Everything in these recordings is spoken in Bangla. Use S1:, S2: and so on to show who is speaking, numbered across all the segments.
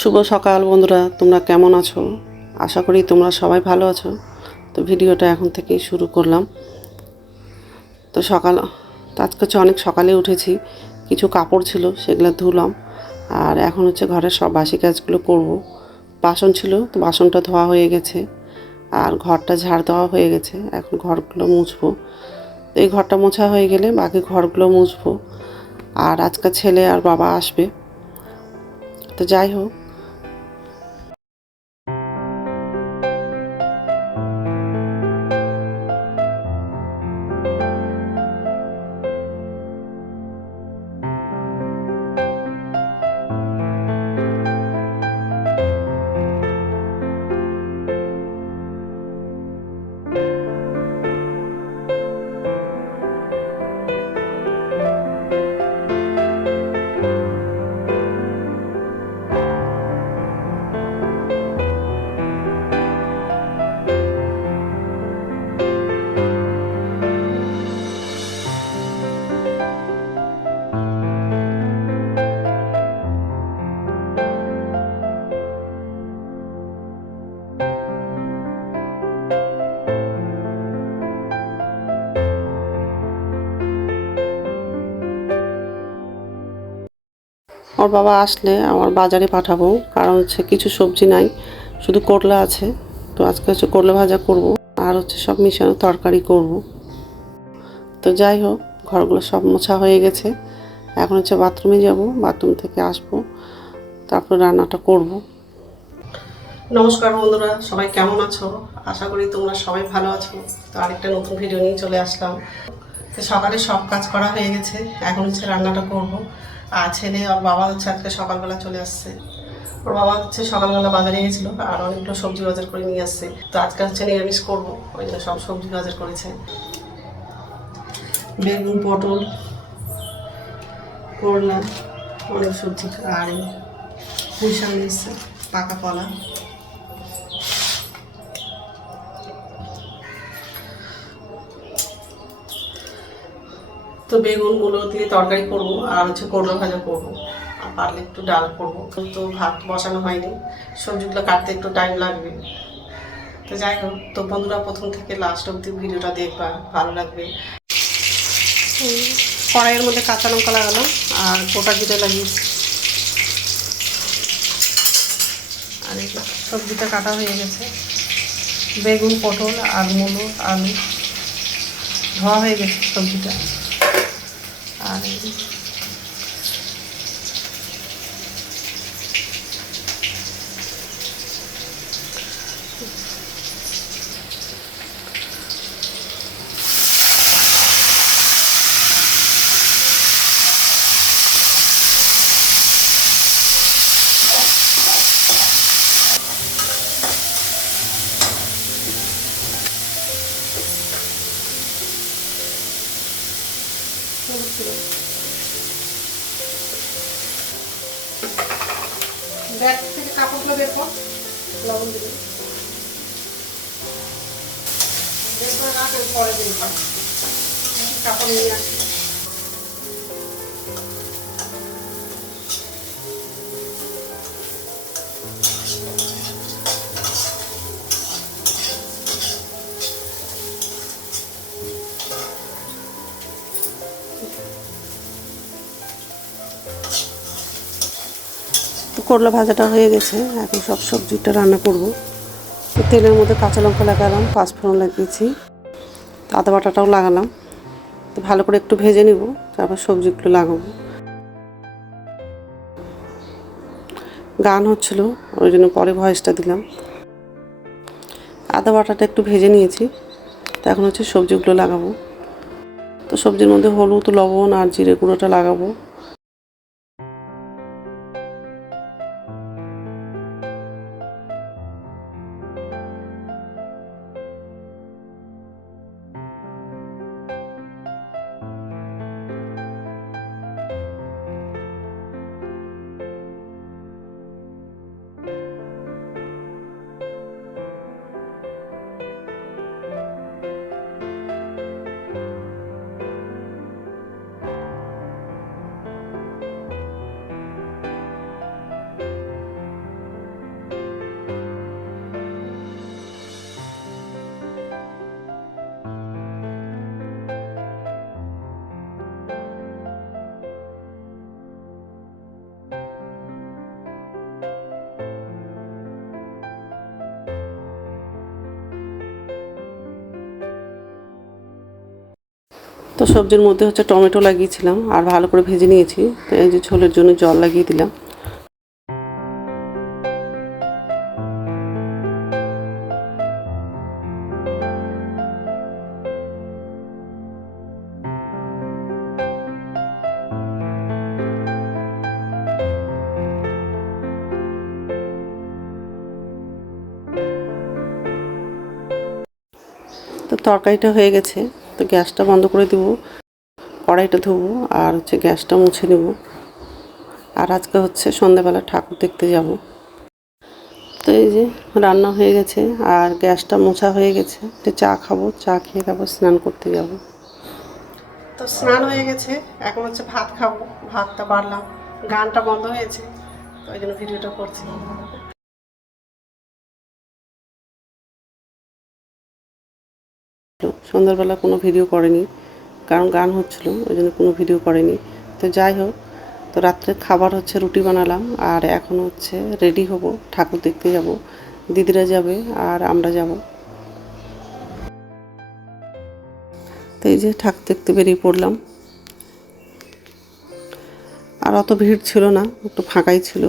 S1: শুভ সকাল বন্ধুরা, তোমরা কেমন আছো? আশা করি তোমরা সবাই ভালো আছো। তো ভিডিওটা এখন থেকেই শুরু করলাম। তো সকাল আজকে হচ্ছে অনেক সকালে উঠেছি। কিছু কাপড় ছিল, সেগুলো ধুলাম। আর এখন হচ্ছে ঘরের সব বাসি কাজগুলো করব। বাসন ছিল, তো বাসনটা ধোয়া হয়ে গেছে। আর ঘরটা ঝাড় দেওয়া হয়ে গেছে। এখন ঘরগুলো মুছবো। তো এই ঘরটা মোছা হয়ে গেলে বাকি ঘরগুলো মুছবো। আর আজকে ছেলে আর বাবা আসবে। তো যাই হোক ওর বাবা আসলে আমার বাজারে পাঠাবো, কারণ হচ্ছে কিছু সবজি নাই, শুধু করলা আছে। তো আজকে হচ্ছে করলা ভাজা করব, আর হচ্ছে সব মিশানো তরকারি করব। তো যাই হোক, ঘরগুলো সব মোছা হয়ে গেছে। এখন হচ্ছে বাথরুমে যাব, বাথরুম থেকে আসব, তারপর রান্নাটা করব। নমস্কার বন্ধুরা, সবাই কেমন আছো? আশা করি তোমরা সবাই ভালো আছো। তো আরেকটা নতুন ভিডিও নিয়ে চলে আসলাম। তো সকালে সব কাজ করা হয়ে গেছে, এখন হচ্ছে রান্নাটা করব। আর ছেলে ওর বাবা হচ্ছে আজকে সকালবেলা চলে আসছে। ওর বাবা হচ্ছে সকালবেলা বাজারে গেছিল আর অনেকগুলো সবজি বাজার করে নিয়ে আসছে। তো আজকে হচ্ছে নিরামিষ করব, ওই জন্য সব সবজি বাজার করেছে। বেগুন, পটল, করলা, অনেক সবজি, আর পুঁই শাক এসছে, পাকা কলা। তো বেগুন মুলো দিয়ে তরকারি করব আর হচ্ছে করলা ভাজা করব। আর পারলে একটু ডাল করব। তো ভাত বসানো হয়নি। সবজিগুলো কাটতে একটু টাইম লাগবে। তো যাই হোক, তো বন্ধুরা প্রথম থেকে লাস্ট অব্দি ভিডিওটা দেখবা, ভালো লাগবে। কড়াইয়ের মধ্যে কাঁচা লঙ্কা লাগালাম আর গোটা জিরে লাগিয়েছি। আর সবজিটা কাটা হয়ে গেছে। বেগুন, পটল আর মুলো, আলু, ধোয়া হয়ে গেছে সবজিটা। আর যে ব্যাগ থেকে কাপড়গুলো বের কর। লবণ দিবে। বের করে রাখ পরে দিন কাপড় নিয়ে আসি করলা ভাজাটা হয়ে গেছে। এখন সব সবজিটা রান্না করব। তেলের মধ্যে কাঁচা লঙ্কা লাগালাম, পাঁচফোড়ন লাগিয়েছি। আদা বাটাটাও লাগালাম। তো ভালো করে একটু ভেজে নিব, তারপর সবজিগুলো লাগাবো। গান হচ্ছিল, ওই জন্য পরে ভয়েসটা দিলাম। আদা বাটাটা একটু ভেজে নিয়েছি। তো এখন হচ্ছে সবজিগুলো লাগাবো। তো সবজির মধ্যে হলুদ, লবণ আর জিরে গুঁড়োটা লাগাবো। তো সবজির মধ্যে হচ্ছে টমেটো লাগিয়েছিলাম আর ভালো করে ভেজে নিয়েছি। তো এই যে ঝোলের জন্য জল লাগিয়ে দিলাম। তো তরকারিটা হয়ে গেছে। তো গ্যাসটা বন্ধ করে দেবো, কড়াইটা ধোবো আর হচ্ছে গ্যাসটা মুছে নেব। আর আজকে হচ্ছে সন্ধ্যাবেলা ঠাকুর দেখতে যাব। তো এই যে রান্না হয়ে গেছে আর গ্যাসটা মোছা হয়ে গেছে। চা খাব, চা খেয়ে তারপর স্নান করতে যাব। তো স্নান হয়ে গেছে, এখন হচ্ছে ভাত খাব, ভাতটা বাড়লাম, গানটা বন্ধ হয়েছে, তো ওই জন্য ভিডিওটা করছি। সন্ধ্যাবেলা কোনো ভিডিও করেনি, কারণ গান হচ্ছিল, ওই জন্য কোনো ভিডিও করেনি। তো যাই হোক, তো রাত্রে খাবার হচ্ছে, রুটি বানালাম, আর এখন হচ্ছে রেডি হব, ঠাকুর দেখতে যাব, দিদিরা যাবে আর আমরা যাব। তো এই যে ঠাকুর দেখতে বেরিয়ে পড়লাম। আর অত ভিড় ছিল না, একটু ফাঁকাই ছিল।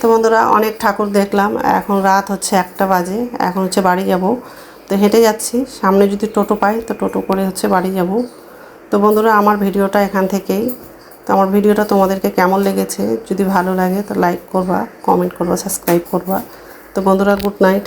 S1: তো বন্ধুরা অনেক ঠাকুর দেখলাম এখন রাত হচ্ছে একটা বাজে, এখন হচ্ছে বাড়ি যাব। তো হেঁটে যাচ্ছি, সামনে যদি টোটো পাই তো টোটো করে হচ্ছে বাড়ি যাব। তো বন্ধুরা আমার ভিডিওটা এখান থেকেই। তো আমার ভিডিওটা তোমাদেরকে কেমন লেগেছে, যদি ভালো লাগে তো লাইক করবা কমেন্ট করবা সাবস্ক্রাইব করবা। তো বন্ধুরা গুড নাইট